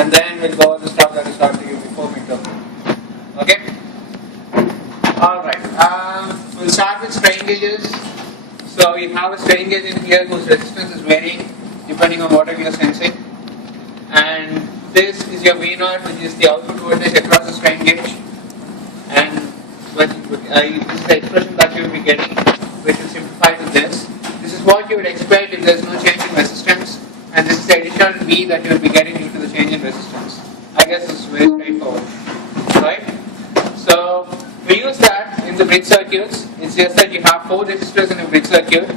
and then we'll go over the stuff that is taught to you before midterm. Okay? Alright, we'll start with strain gauges. So you have a strain gauge in here whose resistance is varying depending on whatever you're sensing. And this is your V0, which is the output voltage across the strain gauge. And this is the expression that you will be getting, which will simplify to this. This is what you would expect if there is no change in resistance. And this is the additional V that you will be getting due to the change in resistance. I guess this is very straightforward. Right? So we use that in the bridge circuits. It's just that you have 4 resistors in a bridge circuit,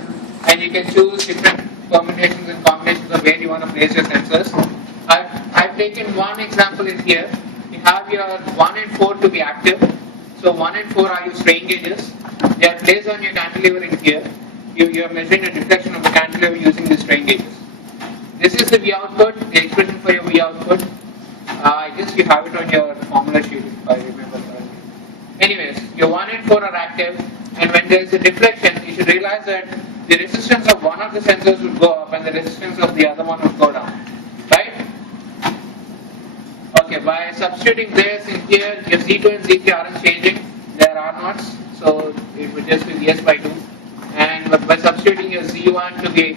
and you can choose different permutations and combinations of where you want to place your sensors. I've taken one example in here. You have your 1 and 4 to be active. So 1 and 4 are your strain gauges. They are placed on your cantilever in here. You are measuring the deflection of the cantilever using the strain gauges. This is the V output, the expression for your V output. I guess you have it on your formula sheet if I remember correctly. Anyways, your 1 and 4 are active, and when there is a deflection, you should realize that the resistance of one of the sensors will go up and the resistance of the other one will go down. Right? Okay, by substituting this in here, your Z2 and Z3 aren't changing. They are R0s, so it would just be Vs by 2. And by substituting your Z1 to be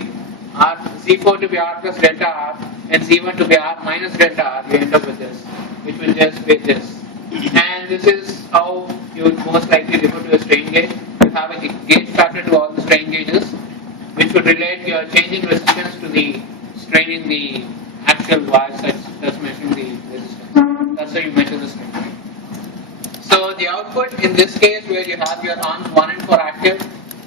R, Z4 to be R plus delta R, and Z1 to be R minus delta R, you end up with this, which will just be this. And this is how you would most likely refer to a strain gauge. You have a gauge factor to all the strain gauges, which would relate your changing resistance to the strain in the actual wires that's measuring the resistance. That's how you measure the strain. So the output in this case, where you have your arms 1 and 4 active,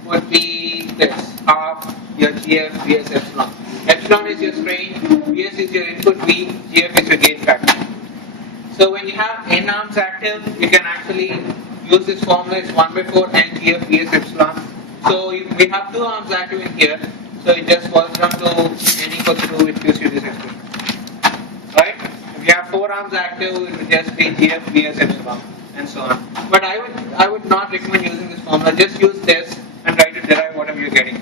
would be this, half your GF, Vs, epsilon. Epsilon is your strain, Vs is your input V, GF is your gauge factor. So when you have N arms active, you can actually use this formula, it's 1 by 4 N GF, Vs, epsilon. So we have 2 arms active in here, so it just boils down to N equals 2, which gives you this expression. Right? If you have 4 arms active, it would just be GF, Vs, epsilon, and so on. But I would not recommend using this formula, just use this and try to derive whatever you're getting.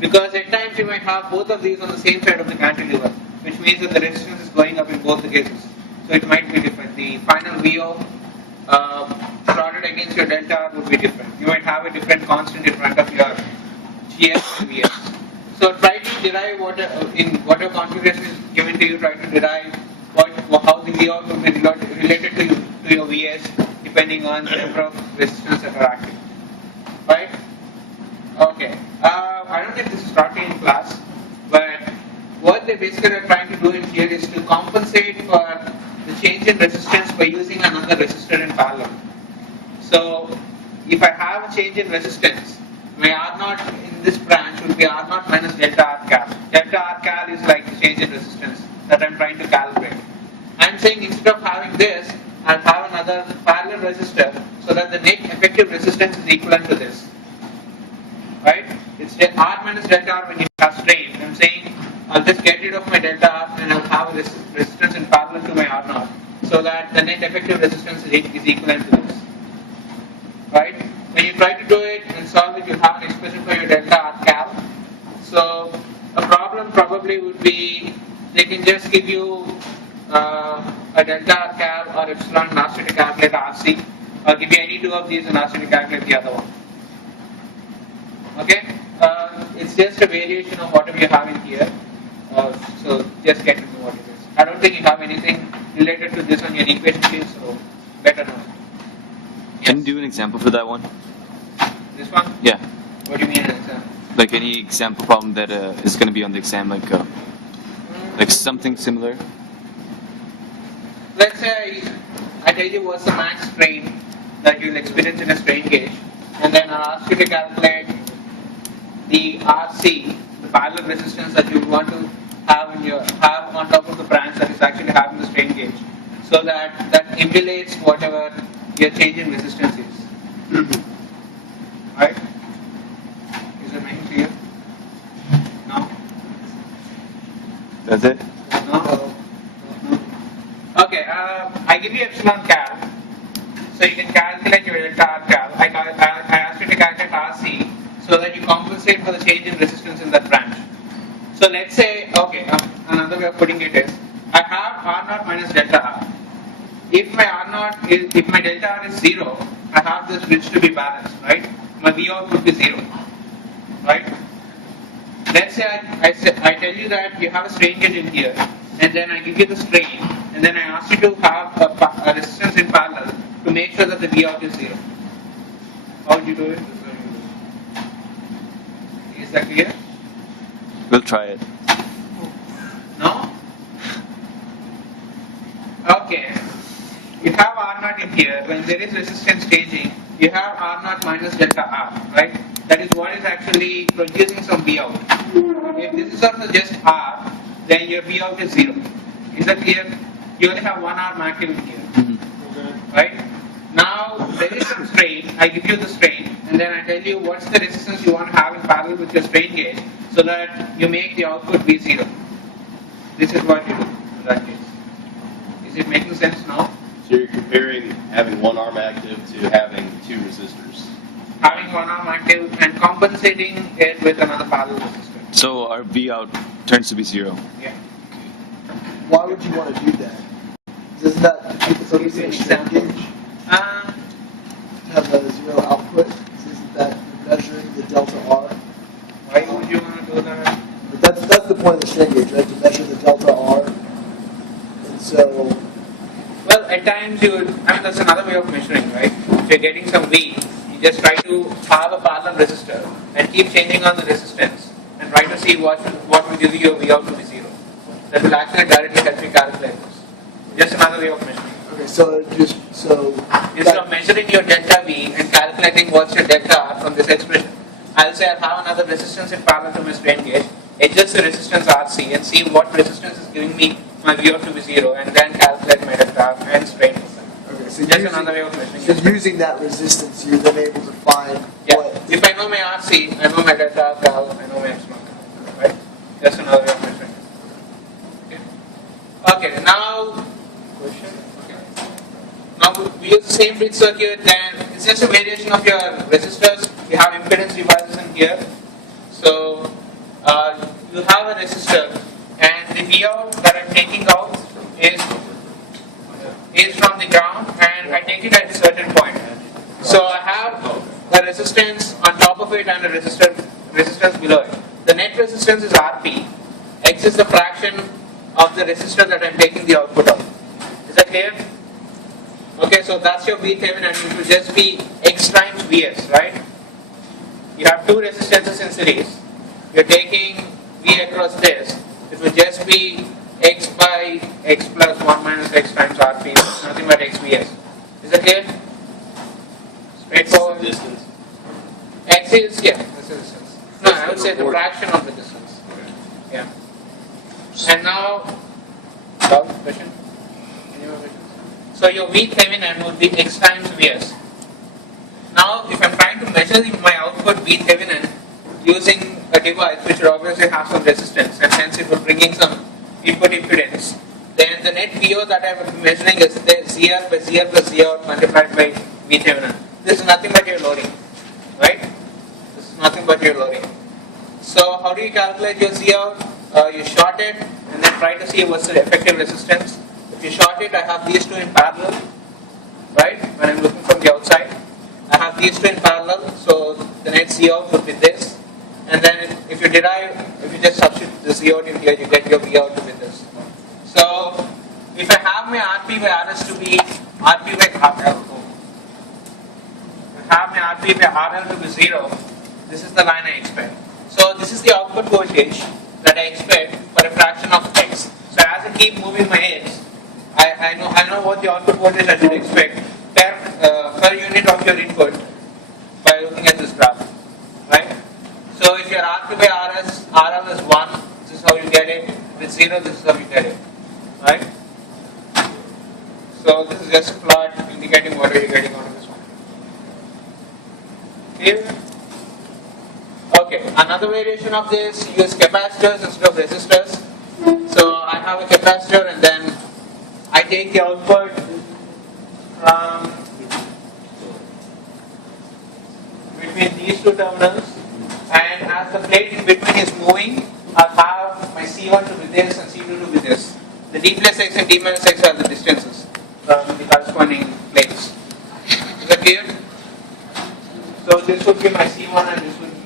Because at times you might have both of these on the same side of the cantilever, which means that the resistance is going up in both the cases. So it might be different. The final VO plotted against your delta R would be different. You might have a different constant in front of your GS and VS. So try to derive in whatever configuration is given to you, try to derive how the VO would be related to your VS depending on the number of resistance that are active. Right? Okay. I don't think this is taught in class, but what they basically are trying to do in here is to compensate for the change in resistance by using another resistor in parallel. So if I have a change in resistance, my R0 in this branch will be R0 minus delta R cal. Delta R cal is like the change in resistance that I'm trying to calibrate. I'm saying instead of having this, I'll have another parallel resistor so that the net effective resistance is equivalent to this. Right? It's R minus delta R when you have strain. I'm saying I'll just get rid of my delta R and I'll have a resistance in parallel to my R0 so that the net effective resistance is equivalent to this. Right? When you try to do it and solve it, you have an expression for your delta R cal. So a problem probably would be they can just give you a delta R cal or epsilon and ask you to calculate RC, or give you any 2 of these and ask you to calculate the other one. Okay? It's just a variation of whatever you have in here. So just get to know what it is. I don't think you have anything related to this on your equation sheet, so better know. Yes. Can you do an example for that one? This one? Yeah. What do you mean an example? Like any example problem that is going to be on the exam, like something similar. Let's say I tell you what's the max strain that you'll experience in a strain gauge, and then I'll ask you to calculate the RC, the parallel resistance that you want to have on top of the branch that is actually having the strain gauge, so that emulates whatever your change in resistance is. Right? Is it making clear? No? That's it? No? Okay, I give you epsilon cal, so you can calculate your delta R cal. I asked you to calculate RC so that you compensate for the change in resistance in that branch. So let's say, okay, another way of putting it is, I have R naught minus delta R. If my if my delta R is 0, I have this bridge to be balanced, right? My V out would be 0, right? Let's say I tell you that you have a strain gauge in here, and then I give you the strain, and then I ask you to have a resistance in parallel to make sure that the V out is 0. How would you do it? Is that clear? We'll try it. No? Okay. You have R naught in here. When there is resistance changing, you have R naught minus delta R, right? That is what is actually producing some V out. If this is also just R, then your V out is 0. Is that clear? You only have 1 R active in here, right? Now there is some strain. I give you the strain, and then I tell you what's the resistance you want to have in parallel with your strain gauge, so that you make the output be 0. This is what you do in that case. Is it making sense now? So you're comparing having one arm active to having two resistors. Having one arm active and compensating it with another parallel resistor. So our V out turns to be 0. Yeah. Why would you want to do that? Isn't that to keep the focus in strain gauge? Have a 0 output? Isn't that you're measuring the delta R? Why would you want to do that? But that's the point of the strain gauge, right? To measure the delta R. And so, Well, at times that's another way of measuring, right? If you're getting some V, you just try to have a parallel resistor and keep changing on the resistance and try to see what will give you your V out to be 0. That will actually directly help you calculate this. Just another way of measuring. okay, so Instead of measuring your delta V and calculating what's your delta R from this expression, I'll say I'll have another resistance in parallel to my strain gauge, adjust the resistance RC and see what resistance is giving me my V out to be 0, and then calculate my delta R and strain. okay, so Just another way of measuring so it. using that resistance, you're then able to find Yeah. what. If I know my RC, I know my delta R cal, I know my epsilon cal, right? Just another way of measuring it. Okay, now question. Okay. Now we use the same bridge circuit, then it's just a variation of your resistors. You have impedance devices in here. So you have a resistor, and the V out that I'm taking out is from the ground, and I take it at a certain point. So I have a resistance on top of it and a resistance below it. The net resistance is Rp. X is the fraction of the resistor that I'm taking the output of. Is that clear? Okay, so that's your VThevenin, and it will just be X times Vs, right? You have two resistances in series. You're taking V across this. It will just be X by X plus 1 minus X times Rp, nothing but XVs. Is that clear? Straightforward. Distance. X is, yeah, this is distance. No, I would say the fraction of the distance. Yeah. And now, question? Any more questions? So your VThevenin would be X times Vs. Now, if I'm trying to measure my output VThevenin using a device which will obviously have some resistance, and hence it will bring in some input impedance, then the net VO that I'm measuring is the ZR by ZR plus ZR multiplied by VThevenin. This is nothing but your loading, right? This is nothing but your loading. So how do you calculate your Z out? You short it and then try to see what's the effective resistance. If you short it, I have these two in parallel, right? When I'm looking from the outside, I have these two in parallel, so the net Z out would be this. And then if you just substitute the Z out in here, you get your V out to be this. So if I have my Rp by Rs to be Rp by RL, have my Rp by RL to be 0, this is the line I expect. So this is the output voltage that I expect for a fraction of X. So as I keep moving my X, I know what the output voltage I should expect per unit of your input by looking at this graph, right? So if your R2 by RL is 1, this is how you get it. If it's 0, this is how you get it, right? So this is just a plot indicating what are you getting out of this one. Clear? Okay, another variation of this, use capacitors instead of resistors. So I have a capacitor and then I take the output from between these two terminals, and as the plate in between is moving, I'll have my C1 to be this and C2 to be this. The d plus x and d minus x are the distances from the corresponding planes. Is that clear? So this would be my C1 and this would